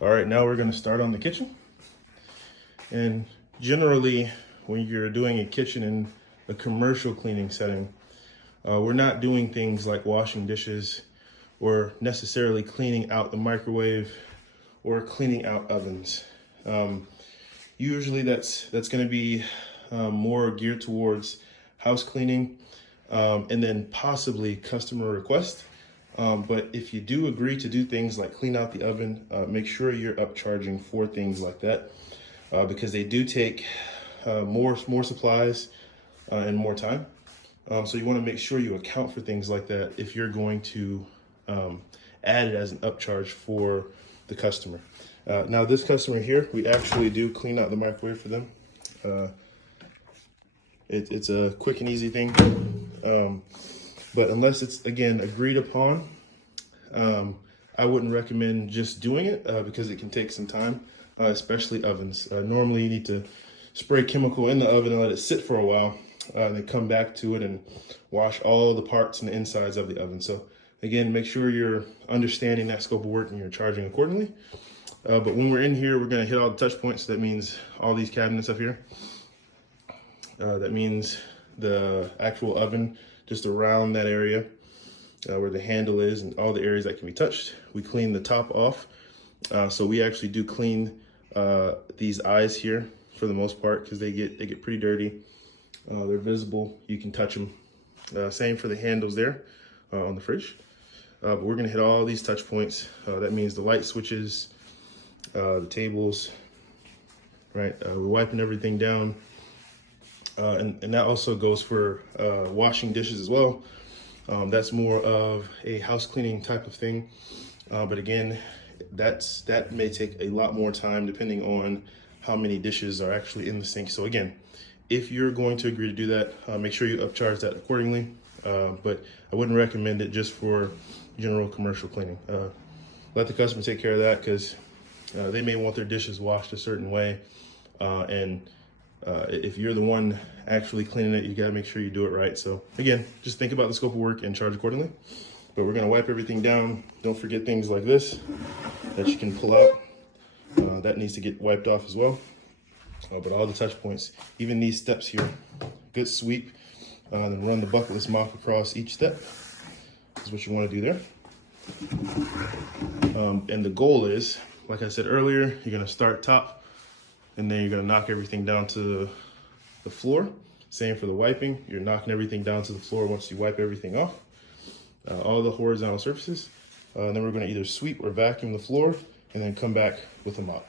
All right, now we're gonna start on the kitchen. And generally, when you're doing a kitchen in a commercial cleaning setting, we're not doing things like washing dishes or necessarily cleaning out the microwave or cleaning out ovens. Usually that's gonna be more geared towards house cleaning and then possibly customer request. But if you do agree to do things like clean out the oven, make sure you're upcharging for things like that because they do take more supplies and more time. So you want to make sure you account for things like that if you're going to add it as an upcharge for the customer. Now this customer here, we actually do clean out the microwave for them. It's a quick and easy thing. But unless it's, again, agreed upon, I wouldn't recommend just doing it because it can take some time, especially ovens. Normally you need to spray chemical in the oven and let it sit for a while, and then come back to it and wash all the parts and the insides of the oven. So again, make sure you're understanding that scope of work and you're charging accordingly. But when we're in here, we're gonna hit all the touch points. That means all these cabinets up here. That means the actual oven, just around that area where the handle is and all the areas that can be touched. We clean the top off. So we actually do clean these eyes here for the most part because they get pretty dirty. They're visible, you can touch them. Same for the handles there on the fridge. But we're gonna hit all these touch points. That means the light switches, the tables, right? We're wiping everything down. And that also goes for washing dishes as well. That's more of a house cleaning type of thing. But again, that may take a lot more time depending on how many dishes are actually in the sink. So again, if you're going to agree to do that, make sure you upcharge that accordingly. But I wouldn't recommend it just for general commercial cleaning. Let the customer take care of that because they may want their dishes washed a certain way. If you're the one actually cleaning it, you gotta make sure you do it right. So again, just think about the scope of work and charge accordingly. But we're gonna wipe everything down. Don't forget things like this that you can pull out. That needs to get wiped off as well. But all the touch points, even these steps here, good sweep, then run the bucketless mop across each step. Is what you wanna do there. And the goal is, like I said earlier, you're gonna start top, and then you're gonna knock everything down to the floor. Same for the wiping. You're knocking everything down to the floor once you wipe everything off, all the horizontal surfaces. And then we're gonna either sweep or vacuum the floor and then come back with a mop.